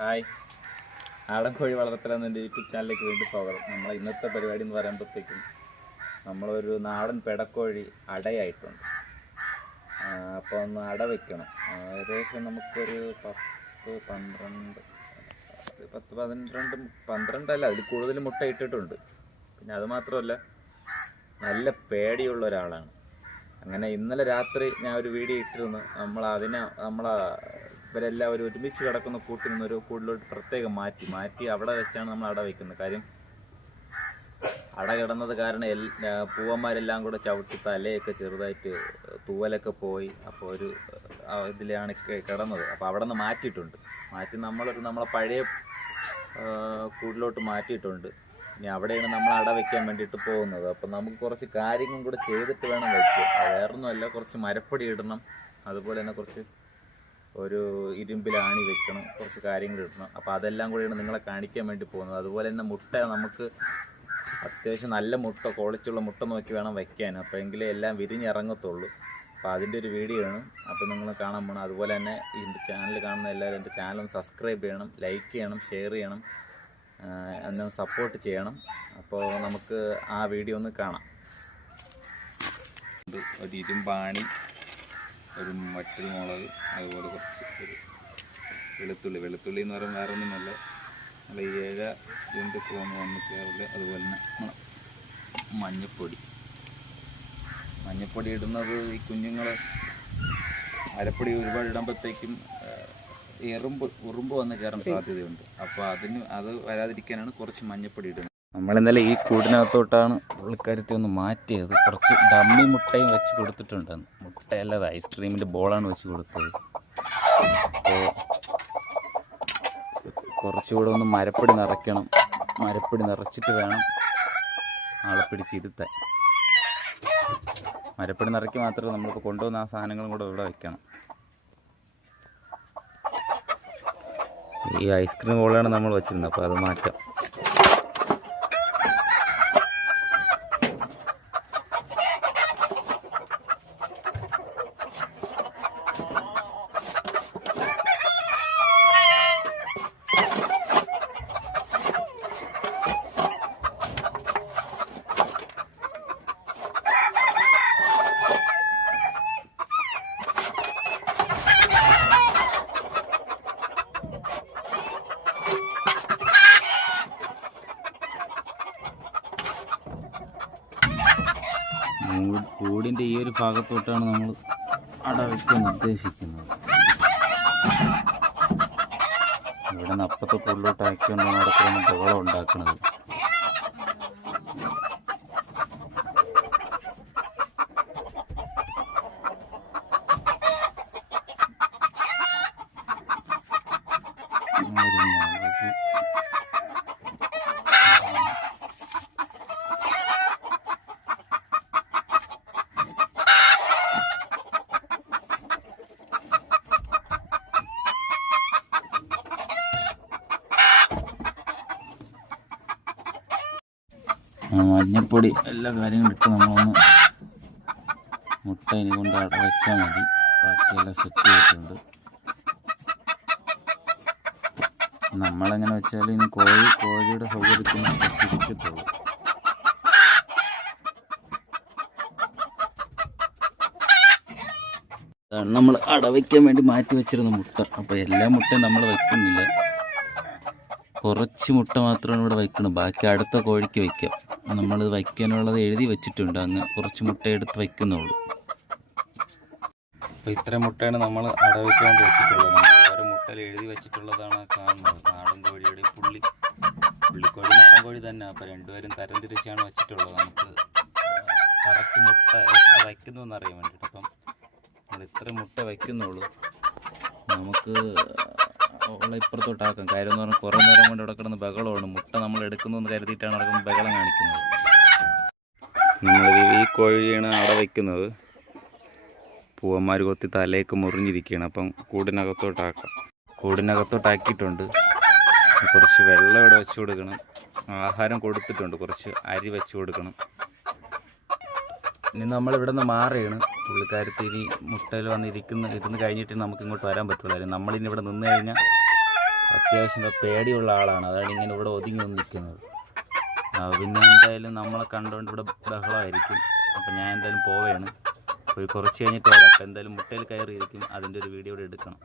Hi. ആടൻ കോഴി വളർത്തൽ എന്ന എന്റെ യൂട്യൂബ് ചാനലിലേക്ക് വീണ്ടും സ്വാഗതം. നമ്മൾ ഇന്നത്തെ പരിപാടി എന്ന് പറയുമ്പോഴത്തേക്കും നമ്മളൊരു നാടൻ പെടക്കോഴി അടയായിട്ടുണ്ട്. അപ്പോൾ ഒന്ന് അട വയ്ക്കണം ഏകദേശം നമുക്കൊരു പത്ത് പന്ത്രണ്ട് പത്ത് പന്ത്രണ്ട് പന്ത്രണ്ടല്ല അതിൽ കൂടുതൽ മുട്ട ഇട്ടിട്ടുണ്ട്. പിന്നെ അത് മാത്രമല്ല നല്ല പേടിയുള്ള ഒരാളാണ്. അങ്ങനെ ഇന്നലെ രാത്രി ഞാൻ ഒരു വീഡിയോ ഇട്ടിരുന്നു. നമ്മൾ അതിനെ നമ്മളെ ഇവരെല്ലാവരും ഒരുമിച്ച് കിടക്കുന്ന കൂട്ടിൽ നിന്ന് ഒരു കൂടിലോട്ട് പ്രത്യേകം മാറ്റി മാറ്റി അവിടെ വെച്ചാണ് നമ്മൾ അട വയ്ക്കുന്നത് കാര്യം അട കിടന്നത് കാരണം എൽ പൂവന്മാരെല്ലാം കൂടെ ചവിട്ടി തലയൊക്കെ ചെറുതായിട്ട് തൂവലൊക്കെ പോയി. അപ്പോൾ ഒരു ഇതിലാണ് കിടന്നത്. അപ്പോൾ അവിടെ നിന്ന് മാറ്റിയിട്ടുണ്ട്. മാറ്റി നമ്മളൊരു നമ്മളെ പഴയ കൂടിലോട്ട് മാറ്റിയിട്ടുണ്ട്. ഇനി അവിടെയാണ് നമ്മൾ അട വയ്ക്കാൻ വേണ്ടിയിട്ട് പോകുന്നത്. അപ്പം നമുക്ക് കുറച്ച് കാര്യങ്ങളും കൂടെ ചെയ്തിട്ട് വേണം വയ്ക്കുക വേറൊന്നുമല്ല കുറച്ച് മരപ്പൊടി ഇടണം. അതുപോലെ തന്നെ കുറച്ച് ഒരു ഇരുമ്പിലാണി വെക്കണം കുറച്ച് കാര്യങ്ങൾ ഇടണം. അപ്പോൾ അതെല്ലാം കൂടിയാണ് നിങ്ങളെ കാണിക്കാൻ വേണ്ടി പോകുന്നത്. അതുപോലെ തന്നെ മുട്ട നമുക്ക് അത്യാവശ്യം നല്ല മുട്ട ക്വാളിറ്റിയുള്ള മുട്ട നോക്കി വേണം വയ്ക്കാൻ അപ്പോൾ എങ്കിലേ എല്ലാം വിരിഞ്ഞിറങ്ങത്തുള്ളൂ. അപ്പോൾ അതിന്റെ ഒരു വീഡിയോ ആണ്. അപ്പോൾ നിങ്ങൾ കാണാൻ പോകണം അതുപോലെ തന്നെ എന്റെ ചാനൽ കാണുന്ന എല്ലാവരും എന്റെ ചാനൽ സബ്സ്ക്രൈബ് ചെയ്യണം ലൈക്ക് ചെയ്യണം ഷെയർ ചെയ്യണം എന്നെ സപ്പോർട്ട് ചെയ്യണം. അപ്പോൾ നമുക്ക് ആ വീഡിയോ ഒന്ന് കാണാം. ഒരു ഇരുമ്പാണി. ഒരു മറ്റൊരു മുളക് അതുപോലെ കുറച്ച് ഒരു വെളുത്തുള്ളി. വെളുത്തുള്ളി എന്ന് പറയുമ്പോൾ വേറെ ഒന്നുമല്ല നല്ല ഏഴ ജന്തുക്കളൊന്നും വന്ന് കയറില്ല അതുപോലെ തന്നെ മഞ്ഞപ്പൊടി. മഞ്ഞപ്പൊടി ഇടുന്നത് ഈ കുഞ്ഞുങ്ങൾ അരപ്പൊടി ഒരുപാട് ഇടുമ്പോഴത്തേക്കും എറുമ്പ് ഉറുമ്പ് വന്ന് കയറാൻ സാധ്യതയുണ്ട്. അപ്പോൾ അതിന് അത് വരാതിരിക്കാനാണ് കുറച്ച് മഞ്ഞപ്പൊടി ഇടുന്നത്. നമ്മളിന്നലെ ഈ കൂടിനകത്തോട്ടാണ് പുള്ളിക്കാരത്തി ഒന്ന് മാറ്റിയത്. കുറച്ച് ഡമ്മി മുട്ടയും വെച്ച് കൊടുത്തിട്ടുണ്ട്. മുട്ടയല്ലാതെ ഐസ്ക്രീമിന്റെ ബോളാണ് വെച്ച് കൊടുത്തത്. അപ്പോൾ കുറച്ചുകൂടെ ഒന്ന് മരപ്പൊടി നിറയ്ക്കണം. മരപ്പൊടി നിറച്ചിട്ട് വേണം ആളെ പിടിച്ചിരുത്താൻ മരപ്പൊടി നിറയ്ക്ക് മാത്രമേ നമ്മളിപ്പോൾ കൊണ്ടുവന്ന ആ സാധനങ്ങളും കൂടെ ഇവിടെ വയ്ക്കണം ഈ ഐസ്ക്രീം ബോളാണ് നമ്മൾ വെച്ചിരുന്നത്. അപ്പോൾ അത് മാറ്റാം. കൂടിന്റെ ഈ ഒരു ഭാഗത്തോട്ടാണ് നമ്മൾ അട വയ്ക്കാൻ ഉദ്ദേശിക്കുന്നത്. ഇവിടെ നിന്ന് അപ്പത്തെ കൂടുതലോട്ട് ആക്കിക്കൊണ്ടാണ് അടുത്തുള്ള ബഹളം ഉണ്ടാക്കുന്നത് ഒരു മുളക് ആ, മഞ്ഞപ്പൊടി എല്ലാ കാര്യങ്ങളും ഇട്ട് നമ്മളൊന്ന് മുട്ട ഇനി കൊണ്ട് വെച്ചാൽ മതി. ബാക്കിയെല്ലാം സെറ്റ് ചെയ്തിട്ടുണ്ട്. നമ്മളെങ്ങനെ വെച്ചാൽ ഇനി കോഴി കോഴിയുടെ സൗകര്യത്തിന് തിരിച്ചിട്ടുള്ളൂ നമ്മൾ അടവയ്ക്കാൻ വേണ്ടി മാറ്റി വെച്ചിരുന്ന മുട്ട. അപ്പോൾ എല്ലാ മുട്ടയും നമ്മൾ വയ്ക്കുന്നില്ല കുറച്ച് മുട്ട മാത്രമാണ് ഇവിടെ വയ്ക്കുന്നത്. ബാക്കി അടുത്ത കോഴിക്ക് വയ്ക്കാം. നമ്മൾ വയ്ക്കാനുള്ളത് എഴുതി വെച്ചിട്ടുണ്ട്. അങ്ങ് കുറച്ച് മുട്ട എടുത്ത് വയ്ക്കുന്നുള്ളൂ. അപ്പോൾ ഇത്രയും മുട്ടയാണ് നമ്മൾ അടവയ്ക്കാൻ വെച്ചിട്ടുള്ളത്. ഓരോ മുട്ടയിൽ എഴുതി വെച്ചിട്ടുള്ളതാണ് കാണുന്നത്. നാടൻ കോഴിയുടെ പുള്ളി. പുള്ളിക്കോഴി നാടൻ കോഴി തന്നെ. അപ്പോൾ രണ്ടുപേരും തരം തിരിച്ചാണ് വെച്ചിട്ടുള്ളത്. നമുക്ക് കറക്റ്റ് മുട്ട എത്ര വയ്ക്കുന്നു എന്നറിയാൻ വേണ്ടിയിട്ട്. അപ്പം നമ്മൾ ഇത്ര മുട്ട വയ്ക്കുന്നുള്ളൂ. നമുക്ക് ഉള്ള ഇപ്പുറത്തോട്ടാക്കാം. കാര്യം എന്ന് പറഞ്ഞാൽ കുറേ നേരം കൊണ്ട് ഇവിടെ കിടന്ന് ബഹളമാണ്. മുട്ട നമ്മൾ എടുക്കുന്നു എന്ന് കരുതിയിട്ടാണ് അവിടെ ബഹളം കാണിക്കുന്നത്. നമ്മൾ ഈ കോഴിയാണ് അവിടെ വയ്ക്കുന്നത് പൂവന്മാർ കൊത്തി തലയൊക്കെ മുറിഞ്ഞിരിക്കുകയാണ്. അപ്പം കൂടിനകത്തോട്ടാക്കാം. കൂടിനകത്തോട്ടാക്കിയിട്ടുണ്ട്. കുറച്ച് വെള്ളം ഇവിടെ വെച്ച് കൊടുക്കണം. ആഹാരം കൊടുത്തിട്ടുണ്ട്. കുറച്ച് അരി വെച്ച് കൊടുക്കണം. ഇനി നമ്മളിവിടെ നിന്ന് മാറിയാണ് പുള്ളിക്കാരത്തി ഇനി മുട്ടയിൽ വന്നിരിക്കുന്ന ഇരുന്ന് കഴിഞ്ഞിട്ട് നമുക്ക് ഇങ്ങോട്ട് വരാൻ പറ്റുള്ളൂ നമ്മളിനി ഇവിടെ നിന്ന് കഴിഞ്ഞാൽ അത്യാവശ്യം പേടിയുള്ള ആളാണ്. അതാണ് ഇങ്ങനെ ഇവിടെ ഒതുങ്ങി വന്ന് നിൽക്കുന്നത്. പിന്നെ എന്തായാലും നമ്മളെ കണ്ടുകൊണ്ട് ഇവിടെ ബഹളമായിരിക്കും. അപ്പം ഞാൻ എന്തായാലും പോവുകയാണ് പോയി കുറച്ച് കഴിഞ്ഞിട്ട് വരാം. അപ്പം എന്തായാലും മുട്ടയിൽ കയറിയിരിക്കും. അതിന്റെ ഒരു വീഡിയോ ഇവിടെ എടുക്കണം.